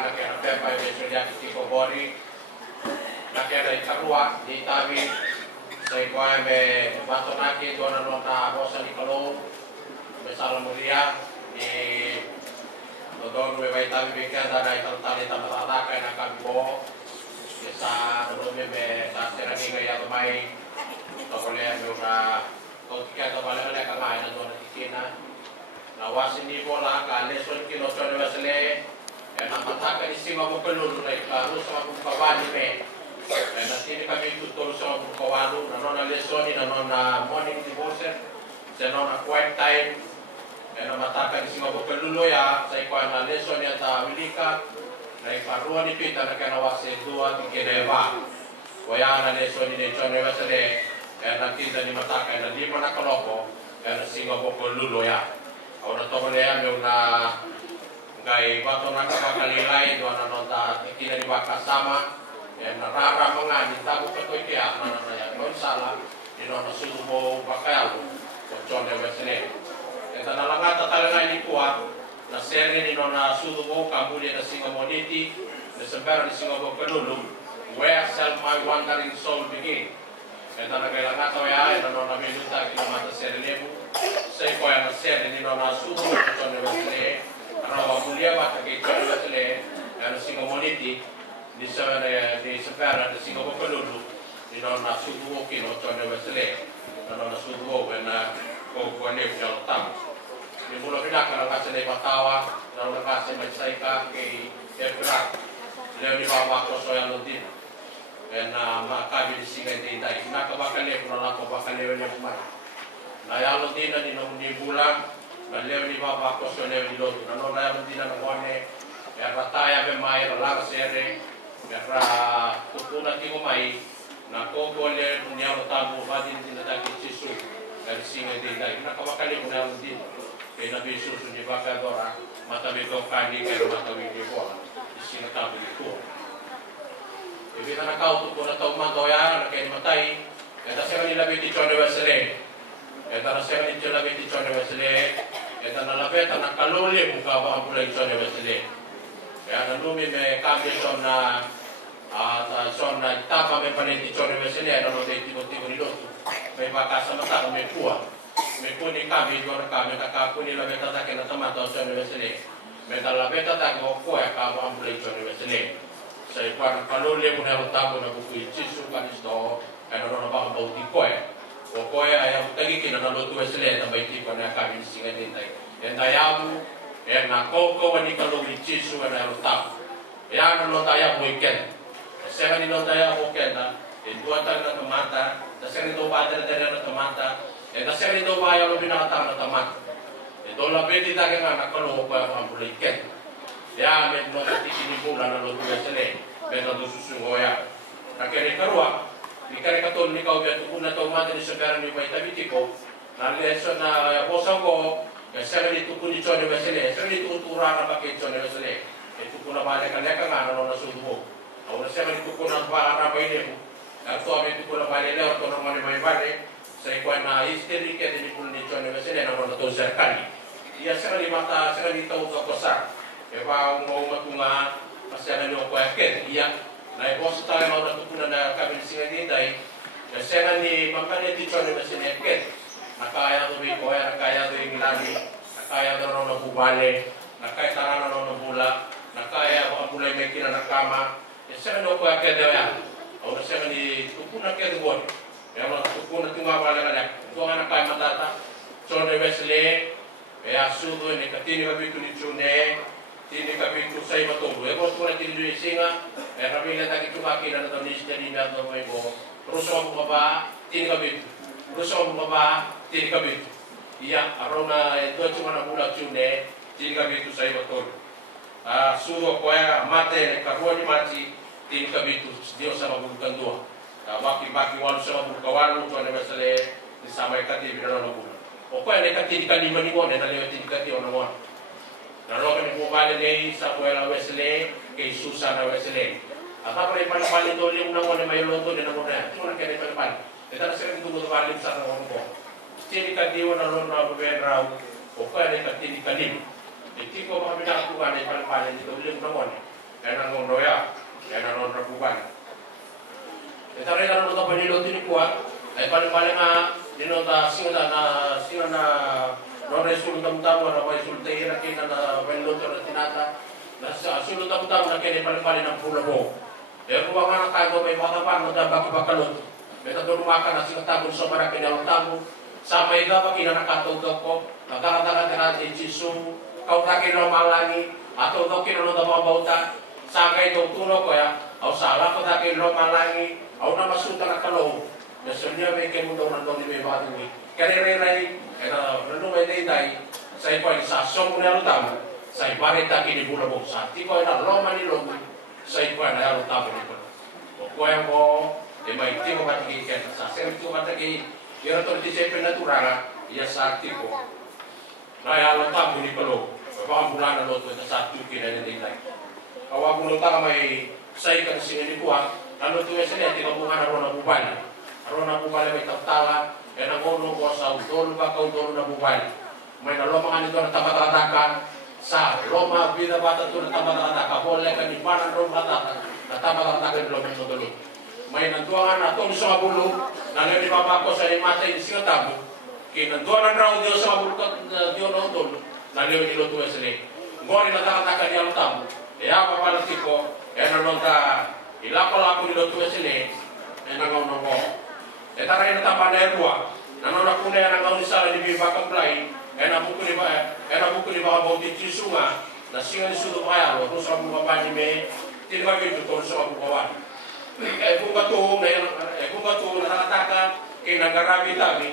na kaya na pepa yung mesurya kitiko bori na kaya na ikarua di tabi sa ikuha may bato naki doon na nung na Rosa Nicolo may Salamuria di doon may tabi bigyan na ikalutali tamatakay na kabibo sa nurumi may sa sirani ngaya kumay Tokolean yung kung kaya kabala ka kamay na doon natikina nawasin ni bola ka leson kino chone wasle na mataka ni sima mo pelulu na ikaru sa mga kawani me na tini kami tutulong sa mga kawani na nona leson na nona morning devotion sa nona quiet time na mataka ni sima mo pelulu ya sa ikuan na leson ya ta wilika na ikaruan ito ita na kanawasi dua tikireva kaya na leson ni chone wasle na tinda ni mataka na lima na kaloko na sima mo pelulu ya Ahora todo le ame una gai bato na kabakalilay do na nota kina di baka sama na rara mga ni tago ka ko ikia na na ya non sala di no subo bakal ko chonde wesene eta na langa tatala ni kuat na sere ni no na subo kamuli na singamoniti na sembara ni singobo pelulu where shall my wandering soul begin eta na kailangan to ya na no na minuta kina mata sere lebu saya kau yang share ini nona suhu macam ni macam rawa mulia macam kita macam ni yang singomoniti di sana di sekarang di Singapura peluru di nona suhu okey macam ni macam ni nona suhu benda kau ni berjalan tam di pulau Pinang kalau kasih ni Batawa kalau kasih Malaysia ke Perak dia di bawah kosong yang lebih dan maka di sini tidak nak kebakar ni pulau nak kebakar ni yang mana na yalo dina ni no ni bulan na leo ni baba ko so leo ni lotu na no na yalo dina no one ya rataya be mai la sere ya ra tutuna ti mai na ko ko le ni yalo tabu badin dina ta kisu na singa di dai na kawakali mo na din ke na bisu su ni baka dora mata be ko kani ke mata be ko singa tabu ni ko e be na kau tu ko na tau ma doya na ke ni matai ya ta se ni la be ti chone wasere eta na sema ni tela beti chone wasle eta na labeta na kalole buka ba pula chone wasle ya na lumi me kambe sona ta sona tapa me paneti chone wasle na no de tipo ni lotu me baka sama ta me kuwa me kuni kambe jora kambe ka kuni labeta ta ke na tamata chone wasle me ta labeta ta ko ya ka ba pula chone wasle sai kwa kalole mo na tapo na buku chisu kanisto ana no ba ba uti ko o koe ayam tagi kina na lotu esele na baiti ko na kami singa din tai en ayamu na koko wani kalau lichisu na rota ya na lota ya weekend sega ni lota ya weekend dua tag na tomata da sega do ba da na tomata da sega do ba ya lo binata na tomata do la beti ta na kalau ko ya weekend ya me no tiki ni bula na lotu esele me na do susu ngoya na kere karua Ikare katon ni kau biar tu na tau mata di sekarang ni mai tabiti ko na leso na bosang ko ya sera di tu kuni chone besele sera di tu turana pakai chone besele itu kuna bale kan ya kan na no sudu au sera di tu kuna ba ara bai ne na to ame tu kuna bale le to no mane mai bale sai ko na isteri ke di kuni chone besele na no to serkali ia sera di mata sera di tau ko kosa e ba mau matunga pasana no ko ken ia na bos tayo na natutunan na kami singa ni dai na sena ni makanya di chone masine ket nakaya do bi ko ya nakaya do ingilani nakaya do no bubale nakaya tarana no bula nakaya ko bulay me kina nakama sena no ko ket ya o sena ni tukuna ket bon ya no tukuna tunga bala kala to ana kaya matata chone besle ya sudo ni katini ka bitu ni chune tini kami tu sai betul. Ego tu nak tini dua singa. Kami lihat lagi tu kaki dan tahun ini jadi nak tu ego. Terus orang bapa tini kami. Terus orang bapa tini kami. Iya, arona itu cuma nak bulat cune. Tini kami tu sai betul. Suruh koya mate kahua ni maci tini kami tu dia sama bukan dua. Baki walu sama bukan walu tu ada masalah di sama ikati bidan orang bukan. Pokoknya nekati di kali maniwon dan lewat di kati orang-orang. Nalokan ni bumali ni sa kuwela Wesley kay Susan na Wesley. At ako rin palapalin doon yung nangone may loto din ako na. Ito na kaya palapalin. Ito na sila yung palapalin sa nangone ko. Sini kadiwa na ron na babayan raw. O kaya na katini kalim. Iti ko baka pinakakuha na palapalin dito yung nangone. Kaya nang roya, kaya nang rapuban. Ito rin ang luto panilot ni Kuat, ay paling-paling nga dinota singa na nore sulta mutamo na may sulta ira kina na panilot na tinata na sulta mutamo na kaya paling-paling ang pula mo. Kaya kung mga nakago may mga pang na baki-bakalot, may tatulungan na singa tabon sa para kinalutamo, sa may gaba kinanakatugak ko, nagkakatakan din Jisu, kau takin lo malangi, atau kau kinalot ang mga bauta, sangkay itong tuno ko ya, au salah ko takin lo malangi, au na masuta na kalong, na sunya may kemundo ng doon ni may batingi. Kaniray, ano may day, sa ipo ay sasong na lutamo, sa iparit takin ni Bulabong sa tipo ay na loma ni Lomi, sa ipo ay na lutamo ni Bulabong. O kuya mo, may timo batigi kaya sa sento batigi, yun ito di siya pinaturaga, iya sa tipo. Na lutamo ni Bulabong, papakambulan na loto ito sa tuki na yung day. Kawag mo lutang may sa ikan sinilikuan, ano ito yung sila, tinabungan na ron na buban. Ron na buban may tagtala, e nangono ko sa udol ba kaudol na buban. May nalomangan ito na tamatatakan, sa loma bida bata ito na tamatatakan, boleh ka ni panan ron bata, na tamatatakan loma ito dulu. May nanduangan na ito sa mabulo, na nyo di babako sa imata yung singatabo, kinanduangan raw Diyos sa mabulo ka Diyos na udol, na nyo niluto yung sila. Ngoni na tamatatakan niya ang tabo, e ako pala tipo, e nanon ka, ilako-lako niluto yung sila, e nangono ko. E taray na tamba na erwa, nanon ako na yan ang unisala ni Bibakang Play, e nabuko ni baka bauti Jisunga, na singa ni Sudo Kayalo, kung sa bubaba ni me, tinibagay ito kung sa mabukawan. Kung katuhong na nakataka, kinangarabi tabi,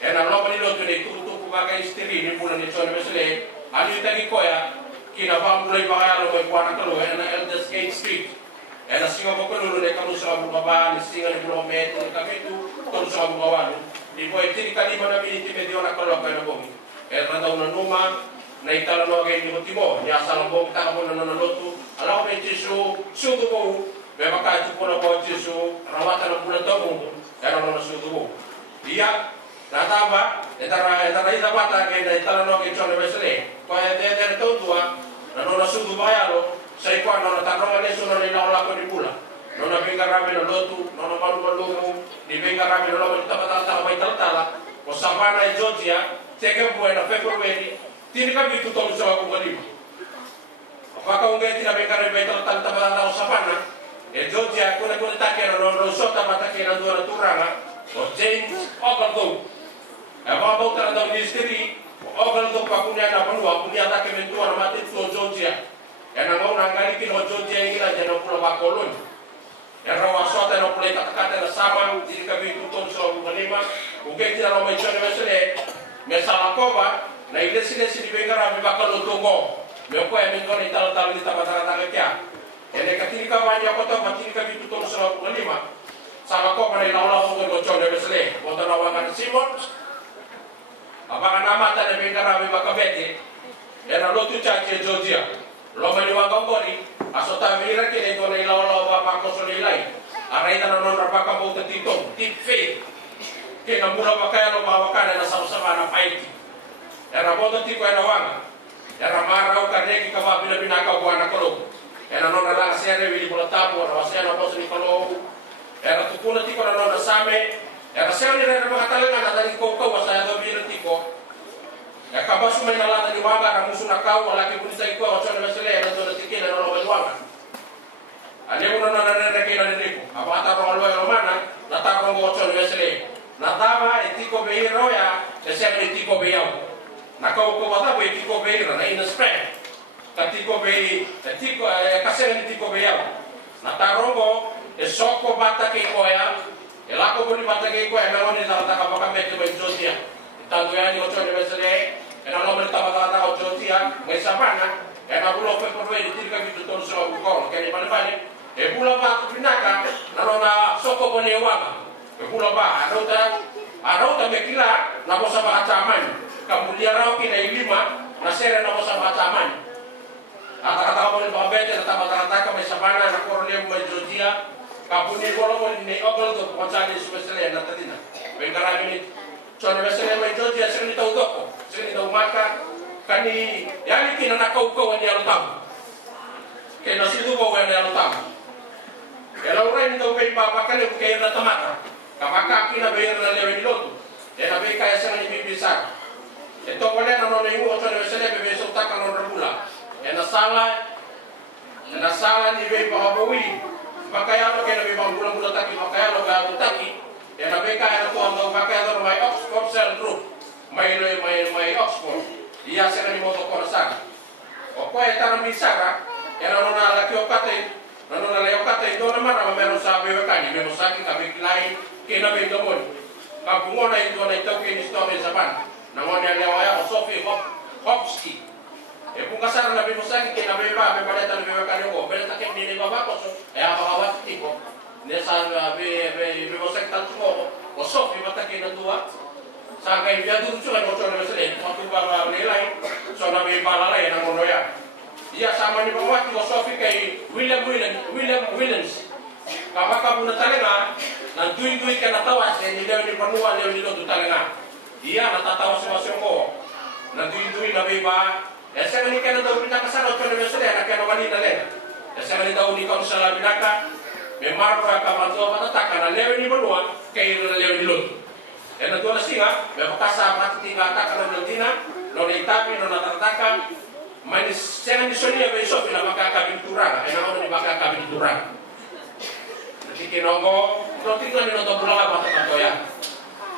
e nalopan niluto na itutupo bagay istiri, ni pula ni Chone Mesele, ano yung tagi ko ya, kinabambulay pa kaya may buwan ng kalo, na Elders Gate Street. E nasinga ko kanulo na ikaw sa bubaba, nasinga ni Bulong Meto, ni Kapitu, kung sa bubawan. Di po, iti kalima na miniti medyo na kalo, kaya na bongi. E na daw na numa, na itala no agay ni Mutimo, niya sa lambong taka mo na nanaloto, alam ko may Jisu, sudo mo, may makachuk po na po Jisu, rawatan ng bulan daw mo, kaya na nasudo mo. Iya, nataba, etara bata, kaya na itala no agay Chone Wesley, kaya dede ito tuwa, na sudo ba kaya sa ikuan, natanong aleso na nilawala ni pula. No nabingga rami na lotu, no malu-malumu, nibingga rami na lotu, tapat-tapat may taltala, o Savannah, Georgia, teke buhay na February, tini kami tutulong sa akong galima. Apakah ungay tinabingga rami may taltala, tapat-tapat o Savannah, Georgia, kuna take na Rosota, matake na doon na turanga, o James Ogaldo. Mga bauta na daw ministry, Ogaldo pa kunya na panua, kunya take mentua na matin to Georgia. Yan ang mga nangalikin o Georgia yung ilan, yan ang pula bakolon. Yan raw aswata ng pula itakakata na samang, hindi kami tutong sa mga lima. Kung kayo tinanong may Chone Wesley, may salakoba, na ilesi-lesi di bengara, may bakalutong ko. May ko ay minto ni talo-talo ni tamatakatakit yan. Yan ay katili ka ba niya ko ito, matili kami tutong sa mga lima. Sama ko pa na ilaw-law ko Chone Wesley. Kung tanawangan ni Simons, apakah namatan na bengara, may makabete, yan ang lotu chachi Georgia. Loma ni wangkau kori, asota mira kini itu nai lawa bapa koso nilai. Arai tanah non rapaka bau tetitong, deep faith. Kena mula pakai lo bawa kana na sama-sama na paiti. Era boto tiko ena wanga. Era marau karne ki kaba bila binaka buana kolo. Era non ala sere wili bola tapo, na wasena boso ni kolo. Era tukuna tiko na non same. Era sere ni rena makatalenga na dari kau wasaya do bila tiko. Ya kabasu may nalata ni waga na muso na kau wala ki punisa iko wa Chone Wesley na to natiki na no waga. Ane mo na naneneke na niko. Apa ata ro alwa romana na ta ro mo Chone Wesley. Na tama etiko beiro ya, ese etiko beiau. Na kau ko wata bo etiko beiro na ina spread. Katiko bei etiko kasere etiko beiau. Na ta ro mo esoko bata ke ko ya. Elako boni bata ke ko ya meloni na ta ka baka mete mai Georgia. Tanto yani o Chone Wesley, e non lo mettava da o Georgia, ma Savannah, e na bulo per provvedere di che tutto il suo buco, che ne fare, e bulo va pinaka, non ha soko bone wama. E bulo va arota mekila na bosa ba chaman. Kambulia rao kina ilima, na sere na bosa ba chaman. Kata-kata bone ba bete na tama-tama may Savannah na korole mo Georgia, kapuni bolo mo ni ogol to ponsali Wesley na tatina. Bengara minit Chone Wesley may Georgia sini tahu doko, sini tahu maka kani yani kina nakau-kau ni alutamu. ke na situ ko ga na tam ke la ora ni to be ba ka le ke na tamata ka maka ki na be na le ni lotu e na be ka esa ni bisa e to ko le na no le ngo to le sele be so ta ka no rabula e na sala ni be ba ba wi makaya lo ke na be ba bula taki makaya lo ga taki e na be ka na ko ando makaya lo mai Oxford Cell Group mai Oxford ia se ni mo to ko sa o ko e ta na misara era nona la que okate nona la okate do na mara me no sabe o kani me no saki ka be lai ke na be do mon ka bungo na do na to ke ni sto me zapan na mo ne le wa ya Sophie Hopski e bunga sara na be no saki ke na be ba be pare ta be kani ko be ta ke ni ba ko so e apa awat tipo ne sa be mo saki ta ko o Sophie mata ke na dua sa ka ya du chu no to ne se mo tu ba le lai so na be ba la na mo no ya ia sama ni bawati o Sophie kay Williams kabaka puna talenga na dui ka natawa se ni leo ni panua leo ni lotu talenga ia natatawa sa ko na dui na beba e sa ni kana daw pinaka sa no tole mesele na kana wali na le e sa ni daw ni ka usala binaka me marwa ka mato pataka na leo ni panua kay leo ni lotu e na tola singa me pakasa mati ka taka no dina no ni tapi no natataka manis saya ni sonia be Sophie na makakabin turang ay na ni makakabin turang nanti kinongo to tinggal ni no bulan apa to ya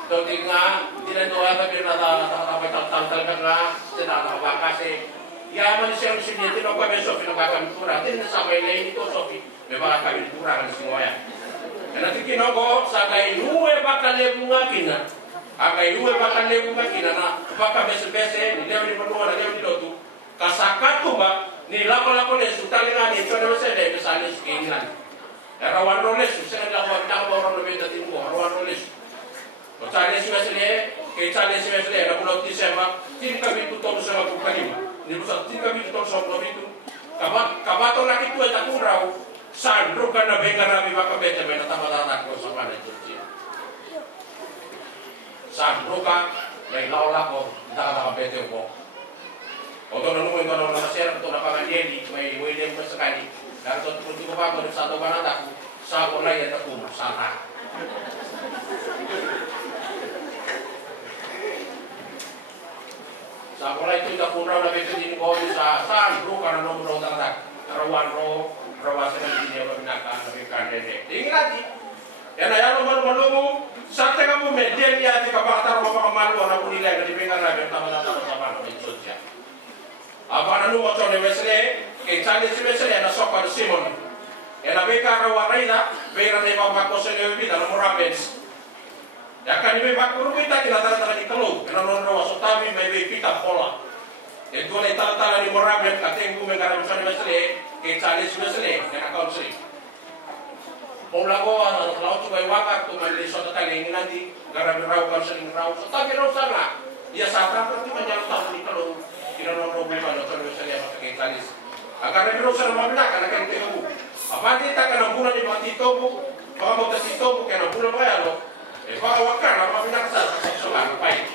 to tinggal tidak to apa be na apa tal ka sena na bakase ya manis saya ni sonia tino ka be Sophie na makakabin turang tin sa may lay to Sophie be makakabin turang ni singoya nanti kinongo sa kay huwe bakale bunga kina akai huwe bakale bunga kina na baka bese ni leo ni panua na leo ni lotu kasakatu ba ni lako le sutalinga ni chono se de besale skingan era wanole su se la wa ta ba ro be dati mo wanole su o tale su besale ke tale su besale ra bulo ti sema tin ka bitu to se ma ku kalima ni busa tin ka bitu to so no bitu kabato la ki tu eta kurau sandro kana be kana bi ba ka bete be ta ba ta ko so pa le tu sandro ka le la ko ta bete ko Oto na nung ito na nasir ito na panganyeli may William sekali dan ito turuti ko pa ko satu banata ko sa ko na yan ako sana sa ko na ito yung kapunraw na beto din ko sa saan bro ka na nung ro tatak rawan ro rawa sa nang dinyo pinaka na kandede tingin natin yan na yan malu sa teka mo medyan niya di kapakatar mo pakamalu na po nila na di pinga na tama-tama sa pano ng sosya apa nanu moto ne wesle ke chale si wesle na sopa de Simon ena beka rawa raina bera ne ba ko se ne bi da mo rabens ya kan be ba ko ruita ki tara tara di kalo ena non rawa so tabi me be pita pola e to ne tara tara di mo raben ka tengu me gara mo ne wesle ke chale si wesle ena ka usri pola go ana cloud to bai waka to mali so ta le nginati gara be rawa ka se rawa so tabi rawa sana ya sa tra ti manjalo ta di kalo no problema no torno se llama que talis agar no se lo manda kana kan te hu aparte ta kana buna ni matito bu pa mo ta sito bu kana buna ba ya lo e pa wakana ma bina sa so la pai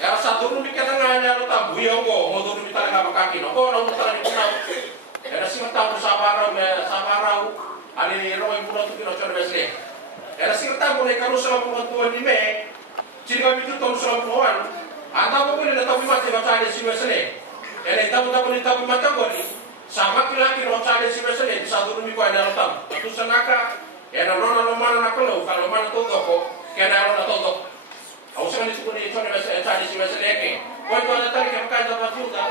ya sa dulu mi kana nganya lo ta buyo ko mo dulu mi ta nga makaki no ko no ta ni kuna ya si mata mo sabara ali ro i buna tu no chorbe se ya si mata mo ne karu sa mo tu ni me Jika itu tahu soal peluang, anda pun tidak tahu mati baca ada si mesele. Yang tahu mata goni, sama kira-kira baca ada si mesele di satu rumah kau ada letak. Itu senaka, yang orang mana nak keluh, kalau mana tu toko, kena orang tu. Aku sekarang itu pun itu mesele baca ada si mesele ke. Kau itu ada tarik yang kau dapat juga.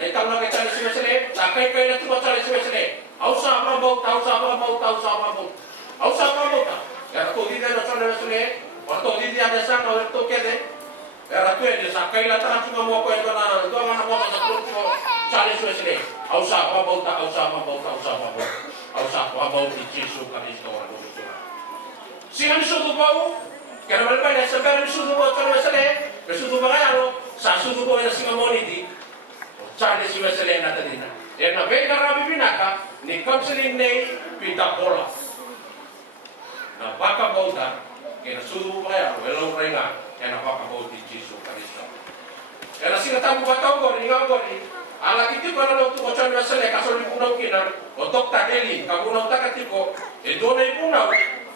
Nih tahu nak baca ada si mesele, sampai kau itu baca ada si mesele. Aku sama bau, tahu sama bau. Aku sama bau tak. Yang tu tidak baca ada mesele. Waktu di dia ada sana waktu kede, era tu ada sakai la tanah cuma mau kau itu na, itu mana mau tak perlu cari suasana. Ausah apa bau di Yesus kami seorang itu. Siapa suatu bau? Kerana mereka ada sebenarnya suatu bau cari suasana, suatu bagaya lo, suatu bau yang singa moniti, cari suasana nanti dina. Dan nabi kerana bibinaka, ni counseling ni pinta pola. Na baka bau dah. Kena suruh saya, belum rengat. Kena apa kau di Yesus Kristus. Kena sih kata buat tahu kau, ni kau ni. Alat itu tiko na lotu ko chon wasale kasol ipunaw kinar otok takeli kabunaw takatiko do na ipunaw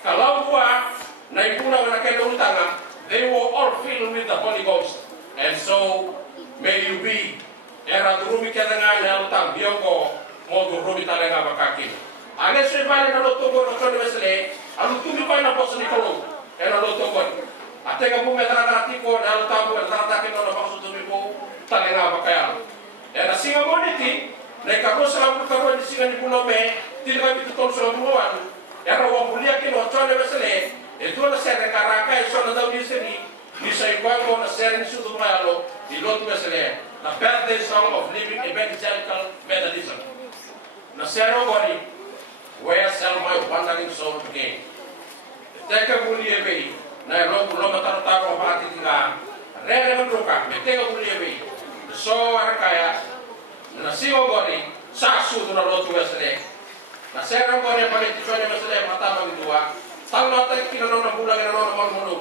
kalau buwa na ipunaw na kay utanga they were all filled with the Holy Ghost and so may you be era durumi kada nga na utang biyoko mo durumi talaga bakaki ane se vale na lotu ko chon wasale alu tumi ko na boss ni ko era lotu ko atenga mo metra tiko na utang ko na takin na bakso tumi ko talaga bakaya era singa moniti na ikaros lang karon di singa ni puno me tilga bitu tol so muan era wa bulia ki no chone besele e tu na sere karaka e so na daw di seni di sai kwa ko na sere ni sudu malo di lot besele the birthday song of living evangelical Methodism na sere gori where shall my wandering soul begin teka bulia be na lo matar ta ko pati tinga re mandruka teka bulia be so kaya na sigo gori sa su na lotu wesle na sera gori pali tichone wesle mata magdua tal mata kinano na bulan na no mono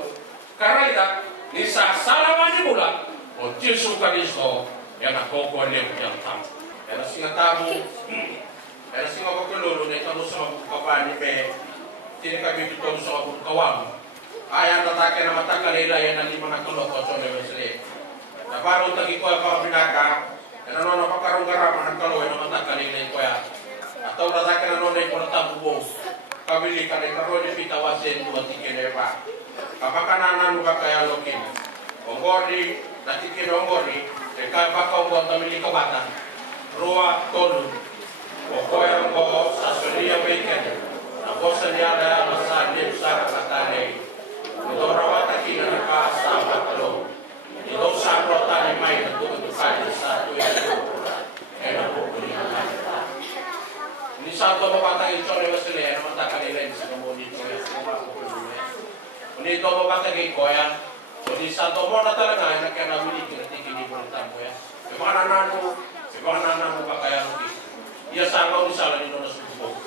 karaida ni sa salamani bulan o Yesu Kristo ya na koko le yang tam era singa tamu era singa ko lolo ne tamu sa kapani pe tini ka bitu to sa kawam aya na take na mata kalila ya na lima na kulo ko chone wesle na baru tagi ko pa pinaka na no pakarong garama ng kaloy na matakali na ko ya atau rasa ka no na porta bubo kabili ka ni karoy ni pitawasen ko tikene pa kapakana nanu ka kaya lokin ongori na tikene ongori e ka baka ngo tamili ka bata roa tolu o koya ngo sa solia weekend na bosa ni ada masa ni sa katane do rawata kina ka sa batlo ito sa prota ni may natutukan sa tuwing ena po ni sa to mapatang ito ni wasile na matakan nila sa moni to ni to mapatang ko ya ni sa to mo na talaga na kana mili kinatiki ni mo tambo ya e mga nanano ka kaya ruti iya sa ngaw ni sala ni no nasubo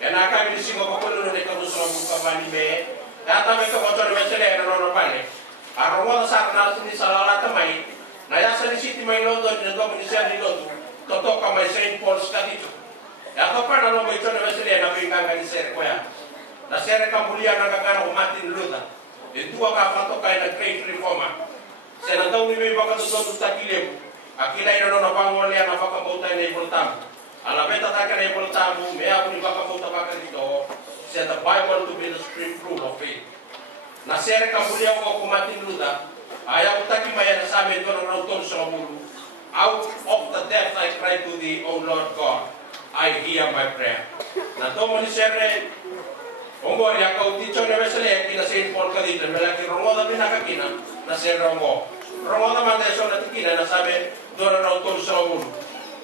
ena kami ni singo ko no ni kamuso mo ka bani me data me ko to ni wasile na no pale arwala sa natin ni salala tamay na yasa ni city may London ni ndo ni siya ni London toto ka may St. Paul's ka dito ya ko pa na no may chono mesele na pinga ni sir ko ya na sir ka bulia na kagano ko Martin Luther e tuwa ka pato kay na great reformer se na daw ni may baka to takilem akila ina no pangole na baka bauta ni voltam ala beta ta ka ni voltam me ako ni baka bauta baka dito se the Bible to be the supreme rule of faith na sere kabulia ko Martin Luther ayaw taki maya na sabi ito ng rautol sa mulu out of the depth I cry to thee O Lord God I hear my prayer na to mo ni sere ongo ya ka uticho na mesele kina St. Paul ka dito malaki rongo na pinakakina na sere rongo na man so na tikina na sabi doon ng rautol sa mulu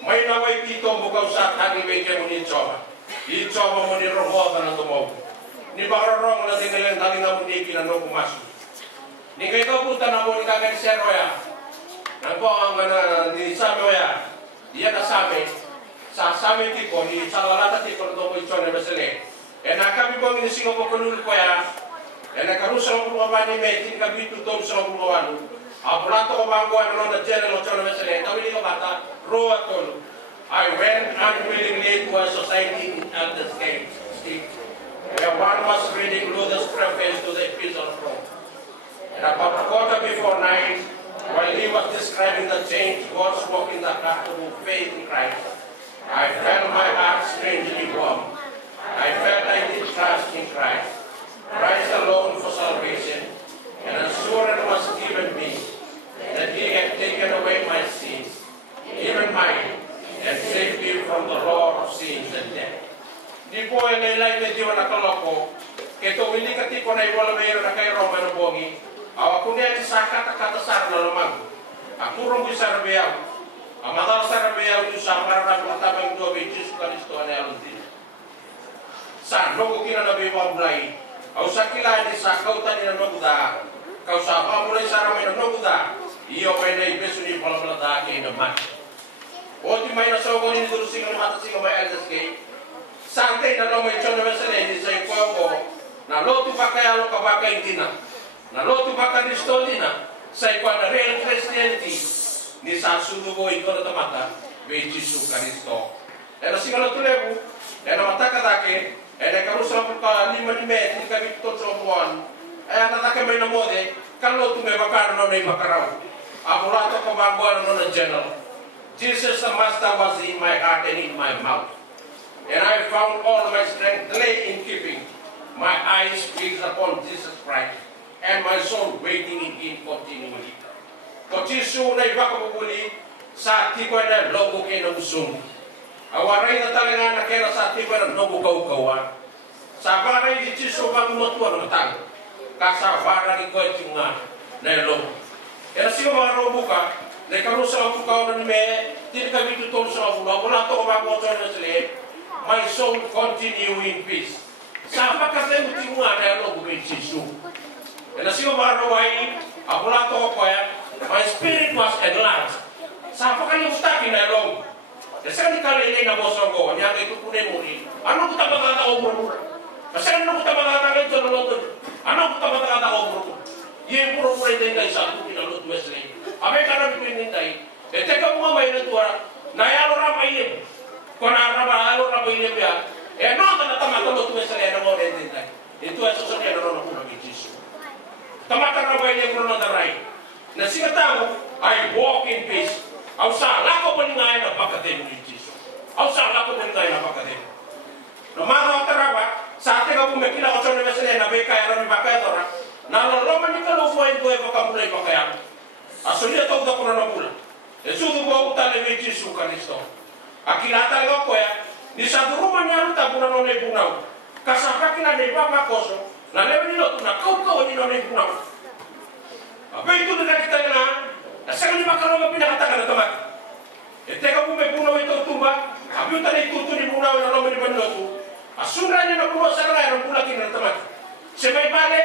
may naway pito bukaw sa tani may kemo ni Choma mo ni rongo na tumaw ni bakarong na tingalan tali na muni kinano pumasok. Ni kayo punta na mo ni kagad sero ya. Nang po ang ni sabi ya. Diya na sabi sa sabi tipo ni salalata tipo no mo ichone besele. E na kami ko ni singo ko nul ko ya. E na karusa ko ba ni meti ka bitu tom sa ko wanu. Apulato ko ba ko ano na jere no chone besele. Tawi ni ko bata roa tol. I went unwillingly to a society at the state. Where one was reading Luther's preface to the Epistle of Rome. And about a quarter before 9, while he was describing the change God's work in the heart of faith in Christ, I felt my heart strangely warm. I felt I did trust in Christ, Christ alone for salvation, and assurance was given me that he had taken away my sins, even mine, and saved me from the law of sins and death. Di po ay nailay na diwa na kaloko, keto hindi katiko na iwala mayroon na kay Roma na bongi, awa kundi ay sa katatasar na lamang. Ako rong bisa rabiyaw, ang matal sa rabiyaw yung sa para na pagtabang doon kay Jesus Kristo na yalong din. Saan, logo kinanabi mo ang bulay, aw sa kilay ni sa kautan ni na naguda, kau sa pamulay sa ramay na naguda, iyo kay na ibeso ni palabalada kay naman. O di may nasogo ni Durusing ang matasing ang may elders kay, Sante na may chono mesele ni sa ko na lotu pakaya lo kabaka intina na lotu baka Kristo dina sa iko na real Christianity ni sa sudugo iko na tamata be Jesu Kristo. Ena sigala tulebu, ena mataka take, ena karusa ka lima lime tika bito sobuan. Ena take may namode, kalau tu me bakar no me bakarau. Apurato ko bangwa no na general. Jesus the Master was in my heart and in my mouth. And I found all my strength lay in keeping my eyes fixed upon Jesus Christ and my soul waiting in Him continually. Ko Jesu na ibakabuli sa ati ko na logo kay na usong. Awaray na talaga na kaya sa ati ko na logo kaukawan. Sa baray di Jesu bang mutuwa ng tag. Kasabaran ko ito nga na logo. Kaya siya mga robo ka, na karusa ako kaunan me, hindi kami tutulong sa ako. Wala ito ko bang mutuwa na sila. My soul continue in peace. Sa pagkasay mo ito nga na logo kay Jesu. Kaya siya mga raway, ako lang ito ko kaya, my spirit was enlarged. Sa pagkalimustakin na long. Kasi kan ikalilay na boso ko, niya kayo tupunay mo rin. Ano ko tabagata ko mo? Kasi ano ko tabagata kayo sa lulotod? Ano ko tabagata ko mo? Yung puro puro din kayo sa ato pinalot Wesley. Abay ka na pinintay. E teka mo nga may natuwa, nayalo na pailip. Kung nayalo na pailip yan, e ano ka na tamatalot Wesley na mo rin din tayo. Ito ay sasakyan na rin ako ng Jesus. Tamatang na pailip mo na daray. Na siya tao, I walk in peace. Au sa lako palingayan na pagkatin ni Jesus. Au sa lako palingayan na pagkatin. No mga taraba, sa ating ako may kinakasyon na sila na may kaya rin bakaya tora, na lalaman ni kalufuin ko ay bakamulay bakaya. Asuliya tawag ako na nabula. E sudo ko utali ni Jesus Kristo. Akilata nga ko ya, ni sa duruman niya ang tabunan na may bunaw. Kasapaki na may bamakoso, na lewa nilo, na kaukaw ni na may bunaw. Apa itu dengan kita na, asal lima kalau nggak pinakatakan na tamat. Teka mo may punaw ito tumba, abi utan itutu ni punaw na naman ni Panoto. Asunra niya na punaw sa raya ng pulakin na tamat. Si may bale,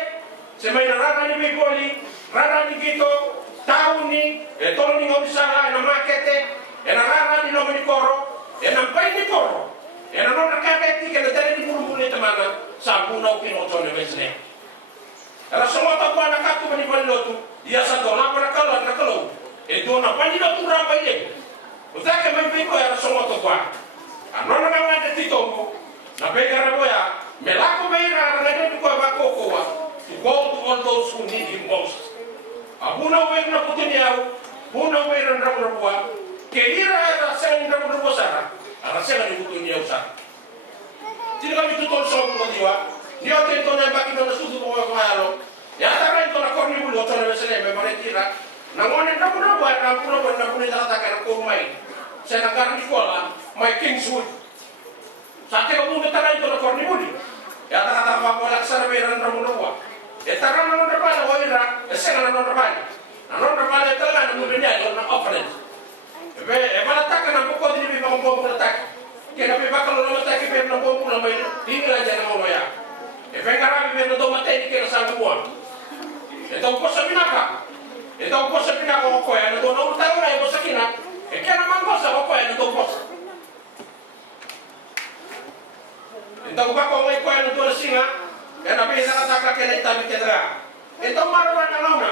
si may narana ni Biboli, rana ni Gito, tao ni, tolo ni Ngomisara, na makete, narana ni naman ni Koro, nampay ni Koro, nanon nakakati ka na dali ni Pulumuli tamana sa punaw pinoto ni Wesley. Era somota kwa nakatu ni Panoto. Dia satu nak kalau, itu nak pani nak turun apa ini? Usah ke main ko ya semua tu kwa. Anon na ngada titomo. Na begara boya, melako beira ngada ko ba ko kwa. To go to all those who need Him most. Abuna wer na putiniao, buna wer na rabwa. Kelira era sen na rabwa sara. Ara sen na putiniao sa. Tidak kami tutol so ko diwa. Dia tento na baki na sudu ko ko alo. Ya tara ito na korni bulo to na mesele me maretira. Nangonen na puno buat na puno katakan ko mai. Saya nakar di sekolah, my Kingswood. Saat itu pun tara ito na korni bulo. Ya tara tama ko laksana be ran ramuno wa. Ya tara na na bala wa ira, saya na na bala. Na na bala tala na mo benya na offense. Be mala takana ko ko di be ko ko tak. Kena be bakal na tak be na ko na mai. Ini aja na mo ya. Karabi be na do matay kena sa buwan. Ito ko sa pinaka. Ito ko sa pinaka ko ya na do na utang na ko sa kina. Kaya naman ko sa ko ya na do ko. Ito ko ba ko may ko ya na do na singa. Kaya na be sa ka kaya itabi kedra. Ito marawan na launa.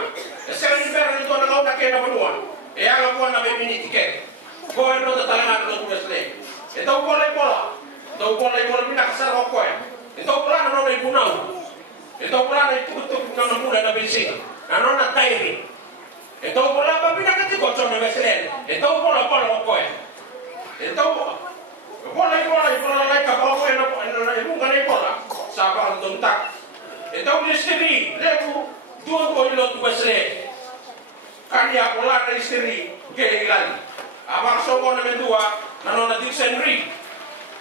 Sa ni pero nito na launa kaya na buwan. E ang buwan na be minitiket. Ko ya no talangan no Wesley. Ito ko lay bola. Ito ko lay bola pinaka sa ko ya. Ito ko lang no lay bunaw. Ito pula na itutok na mula na bensin. Ano na tairi. Ito pula pa pinakatiko to na Wesley. Ito pula ko eh. Ito pula like ka ko na ibang ganay pula. Sa ba ang tuntak. Ito misteri, lebu duo ko ilo to Wesley. Kanya pula na misteri ke ilan. Abang songo na mendua ano na dictionary.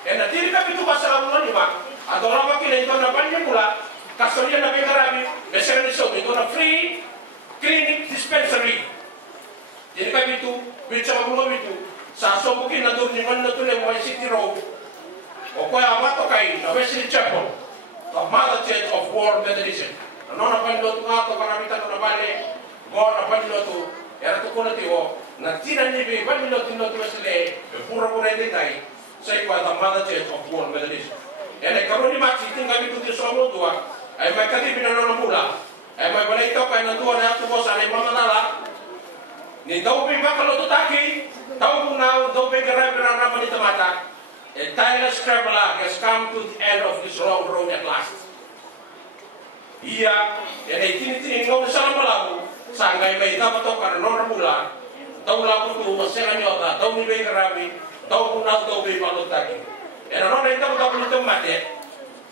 Na dili ka bitu pasal mo ni ba? Adora ba kila ito na panya pula. Kastoria na pegarabi, besar ni so, ito na free clinic dispensary. Jadi kami itu, bicara belum itu, sa so mungkin na doon ni man na tuloy mo City Road. O kaya amato kay na Wesley Chapel, the Mother Church of World Methodism. Ano na panilo nga to karamitan na bale, go na panilo to, era to kuna tiyo, na tinanibi panilo to Wesley, pura-pura din tayo, sa ikwa the Mother Church of World Methodism. Yan ay karoon ni Maxi, ito kami ito sa mga dua, ay may katipin na ng mula. Ay may balay ito kaya nanduwa na ito po sa alay mga nala. Ni daw may bakalo to taki. Tau now, do be garabira ramani tamata. A tireless traveler has come to the end of his long road at last. Ia, yang ini ngau salam lagu, sangai mai dapat tokar nor mula. Tau lagu tu masih nyota, tau ni be garabi, tau punau tau be balut lagi. Era nor itu tau ni tu mati.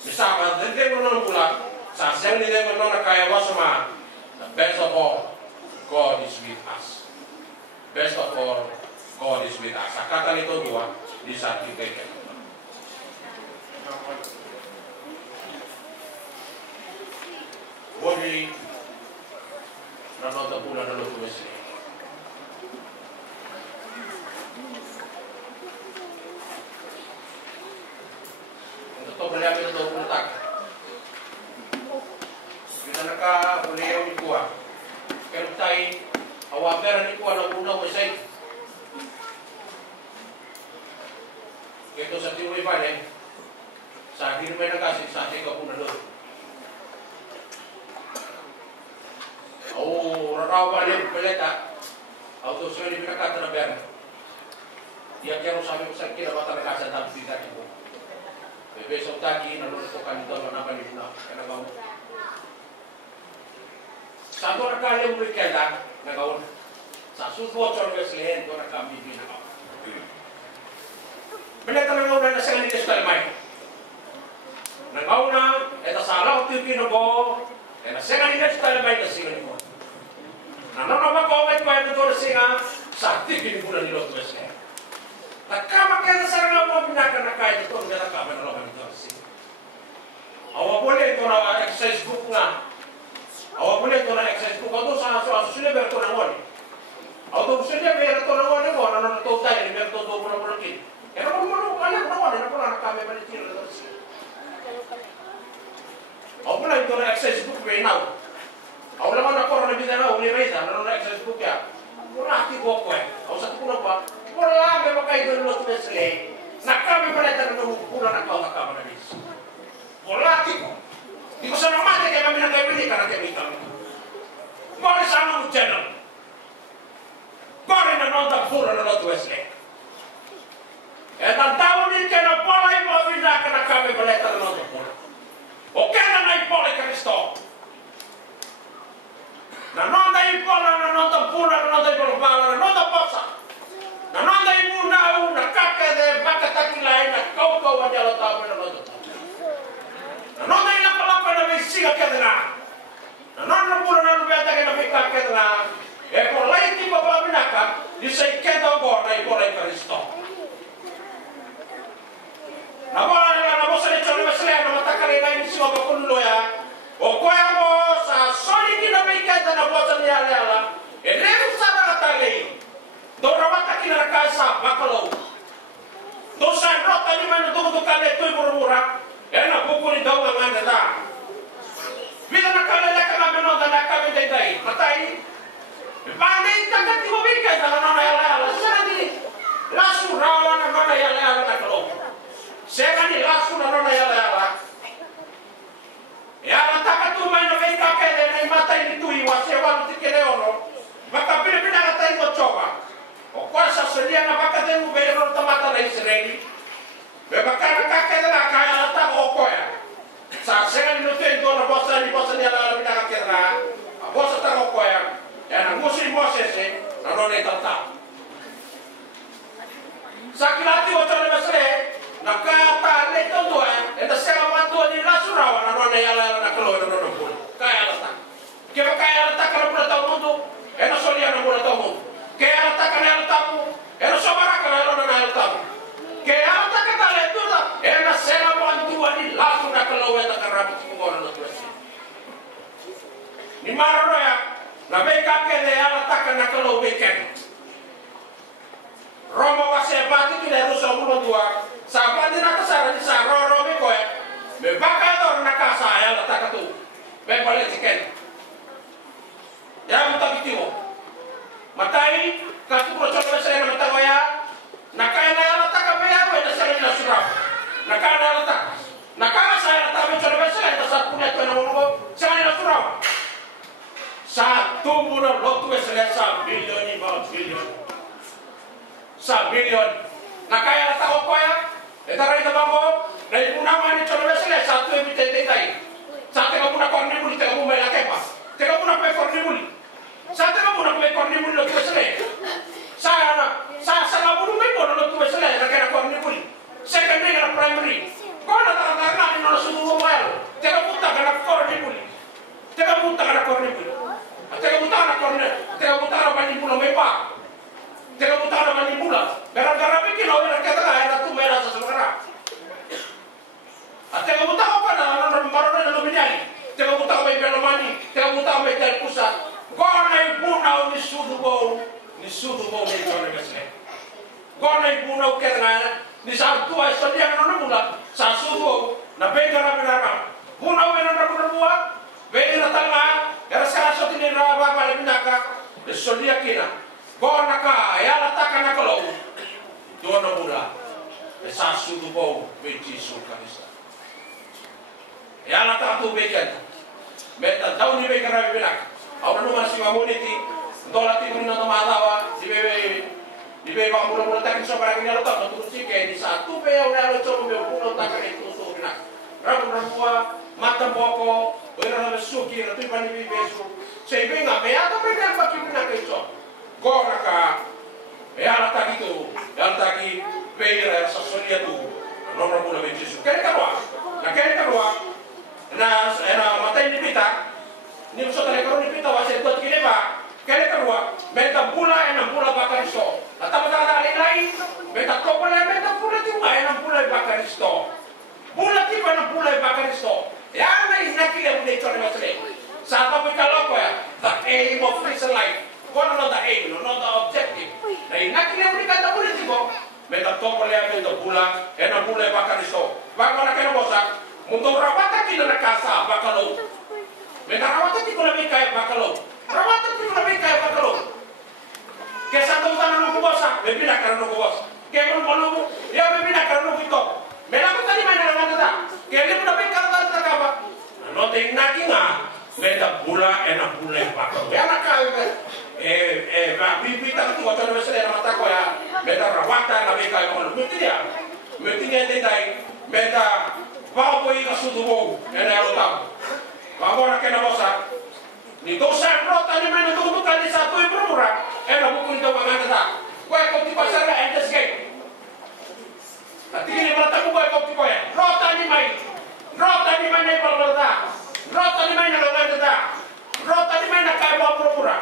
Misal dende nor mula, saseng ni dende nor kaya wasma. The best of all, God is with us. Best of all, God is with us. Kata itu dua di saat kita. Bodi nanota pula na luto mesli. Untuk to beli ambil to puntak. Kita naka boleh ni kuah. Kertai awaber ni kuah na puno mesai. Kita sa tiwi balik. Sa akhir may nakasih sa ating kapunan doon. Rarawa niya peleta. Auto sa ni pinakata na bera. Dia kaya sabi ko sa kinabata na kasa dapat bigat mo. Bebe sa utaki nalulot ko kanito na nabalib na kanagaw. Sa doon nakali mo kaya nagaw. Sa susuot sa orgaslihen doon nakambibin na. Peleta na ngaw na sa kanito sa kalmay. Nagaw na, eta salah uti pinobo, eta senga ni next time by the singa ni mo. Nanono ko ay kwento to singa, sakti pinipula ni Lord West. Nakama kaya sa nga mo pinaka na kaya to ngala ka man lo nito singa. Awa boleh to na exercise book nga. Awa boleh to na exercise book to sa sule ber to na ngoni. Awa to sule ber to na ngoni mo nanono to tayo ni ber to do mo na kin. Kaya mo ano na ngoni na pula na kame man ti lo singa. Aku pula itu nak access book now. Aku lama nak korang lebih tanah, uni reza, nak access book ya. Murah ti boko eh. Aku satu pun apa? Murah be pakai itu dulu tulis le. Nak kami pada tanah dulu pula nak kau tak kau nak bis. Murah ti ko. Di ko sana mati kaya kami nak kaya beli karena kami kami. Kau ni sana mu channel. Kau ni nak nonton pula nak tulis le. Dan tahun ni kena pola ibu bina kena kami pada tanah nonton pula. O kaya na ipola Kristo. Na nonda ipola, na nonda pula, na nonda ipola pala, na nonda posa. Na nonda imuna u, na kaka de baka takilay, na kau wadi alo tao na nonda. Na nonda ilapalapa na may siga kedra. Na nonda pula na lubeta na may kedra. E por lai ti baba binaka, di say kedo go na ipola Kristo. Na bosa ni chole masle na matakari na isi mo bakulo ya. O koya mo sa soli kinamika na bosa ni ala. E rebu sa nakatali. Do rawata kinakasa bakalo. Do sa rota ni man do kale toy murmura. E na bukuli daw ang anda. Bila nakalala ka na meno da nakami dai. Patay. Bangay tagati mo bigay na na ala. Sa di. Lasu rawa na mana ala nakalo. Sega ni lasu na nona yala. Ya nataka tu mai no vei kakele na mata ni tu iwa se wa tikele ono. Baka pile pile na tai mo choba. O kwa sa seria na baka te mu be ro tamata na Israeli. Be baka na kakele na kaya na ta o koya. Sa sega ni no te do na bosa ni ala bina kakera. A bosa ta o koya. Ya na musi mosese na nona tata. Sakilati o tole masre. Nakata leto doa, enda sega wantu ni lasurawa na rona yala na kalo na rona pula. Kaya lata. Kaya kaya lata kala pula tau mundo, enda solia na pula tau mundo. Kaya lata kana yala tamu, enda sobara kana yala na yala tamu. Kaya lata kata leto da, enda sega wantu ni lasu na kalo enda karabu kumora na tuasi. Ni maroro ya, na beka kele yala taka na kalo beken. Roma wase bati kile rusa mulo dua. Sahabat ni nak kesana di saroro me koe, me baka dor nak kasaya la takatu, me balik tiken. Ya muta bitiwo. Matai katu pro chola saya na matagoya, nakaya na la takame ya me na saya na surau. Nakaya na la tak. Nakaya saya na tabe chola saya na sat punya to na mo, saya na surau. Satu bulan lotu saya sa bilion ni ba bilion. sa billion. Nakaya tao ko ya. Etaray na bako. Na ipunama ni Cholo Wesley sa tuwe bitete tayo. Sa teka muna korni muli teka muna ilake pa. Teka muna pe korni muli. Sa teka muna pe korni muli lo tuwe Wesley. Sa nga muna may kono lo tuwe Wesley na kaya korni muli. Secondary na primary. Kono na ni no sudu mo yalo. Teka punta ka na korni muli. Teka punta ka na korni muli. Teka punta ka na korni. Teka punta ka na manipula may pa. Teka punta ka na manipula. Gara-gara bikin o na kaya na tumera sa sumara. Teka punta ka pa na marunong na luminyali. Teka punta ka may pelomani. Teka punta ka may tel pusat. Kono ay bunaw ni sudu mo ni Cholo Wesley. Kono ay bunaw kaya nga ni sa tua sa dia na mula sa sudu na bega na binara. Bunaw na na buwa. Bega na tanga. Gara sa so tinira ba ba binaka. Solia kina. Kono ka ayala taka na kalo. Dono mula. Sa sudu mo beti su kanisa. Ayala taka tu bega. Meta daw ni bega na binaka. Aw na naman si mamuniti. Dola ti na namatawa. Di ba baka mula-mula takin sa parang inalata, natulog si Kenny sa tupe, una lo chomo me puno takin ito to na. Rabu mata boko, ora na suki, na tu pani beso. Sei venga me ata me na paki na kecho. Gora ka. E ala takito, ala taki peira sa solia tu. No no mula me Jesu. Kaya karwa. Na matai ni pita. Ni so tale karo ni pita wa se tot kineba. Kaya karwa, meta pula en pula bakar so. Atau mata lain, meta kopala meta pula ti mai en pula bakar so. Pula ti en pula bakar so. Ya na inakile bude Cholo Wesley. Sa pa kalau ya, the aim of Christian life. Kono no the aim, no the objective. Na inakile bude kata pula ti ko. Meta kopala meta pula en pula bakar so. Bakar kena bosak. Mundur rawata ti na kasa bakalo. Meta rawata ti ko na kaya bakalo. Rawatan ti ko na kaya bakalo. Kaya sa tayo ng kubosa, may binakaroon ng kubosa. Kaya kung malubo, ya may binakaroon ng ito. May lakot na naman na lang ito. Kaya hindi mo na may karoon na kaba. Ano tayo natin nga, may bula and ang bula yung bakalo. Kaya nakayo ka, bibitang ito, Cholo Wesley na mata ko ya, may rawatan na may kayo malubo. May tinya. May tinya din tayo, may bago yung kasutubo, yan ay alutang. Bago na kinabosa, nito sa rota ni may natutukan ni sa tuwi promura, na bukul daw mga nata. Kuya kung ti pasara and the skate. At tingin ni malata ko kuya kung ti kuya. Rota ni may na ipalata. Rota ni may na nata. Rota ni may na kaya mga promura.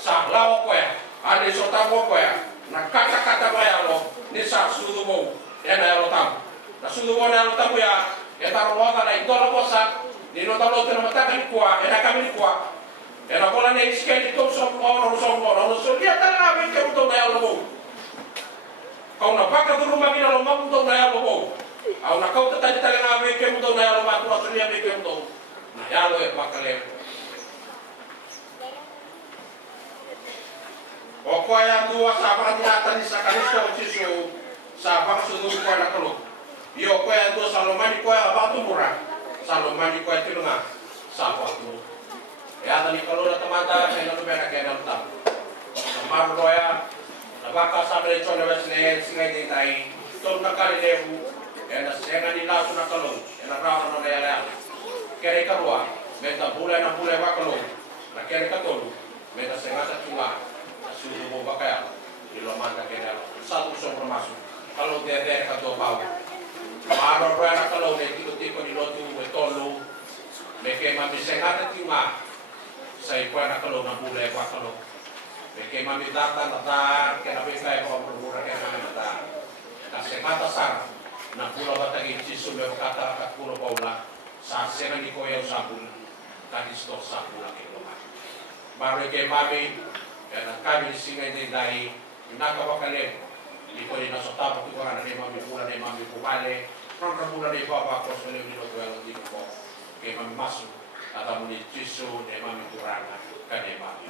Sa lawa kuya. Adi so tamo kuya. Nakata-kata kuya lo. Ni sa sudu mo. Yan ay alotang. Na sudu mo na alotang kuya. Eta rota na ito na posa. Ninotalo ito na matakan kuya. Ena kami ni kuya. Ena kola na iskeli to so dia tala na ke uto na yalo. Kau na baka tu rumah kita lo mau uto na yalo. Au na kau tadi tala na ke uto na yalo ma tu so dia ke uto. Na yalo e bakale. O ko ya dua sa ata ni sa kanisto chisu sa bang su ko na kalo. Yo ko ya dua Salomani ko ya batu murah. Salomani ko ya tilunga. Sa batu. Ya tadi kalau ada teman-teman saya lalu berak kaya dalam tamu. Kemarin roya, nabaka sampai Cholo Wesley singai tintai, tom nakali lebu, na senga ni lasu nakalong, na rawa na mayalala. Kaya ikarua, meta bulay na bulay wakalong, na kaya ikatolo, meta senga sa tunga, na sudo mo bakaya, iloman na kaya dalam. Satu sobrang masuk, kalau dia kato pau. Kemarin roya nakalong, tiko-tiko ni lotu, tolo, meke mami senga na tunga. Saya kuat nak kalau nak mulai kuat kalau, mereka mami datang, kena mereka yang bermurah kena mami datang. Kasih kata sar, nak pulau batang Yesus berkata kat pulau Paula, saat saya di koyau sabun, tadi stok sabun lagi loh. Baru ke mami, kena kami singai dari, nak apa kalian? Di koyau nak sotap tu orang ada mami pulau ada mami pupale, orang pulau ada bapa kos oleh di luar di bawah, ke mami masuk. Atau muni Yesus, ne mami kurang, kan ne mami.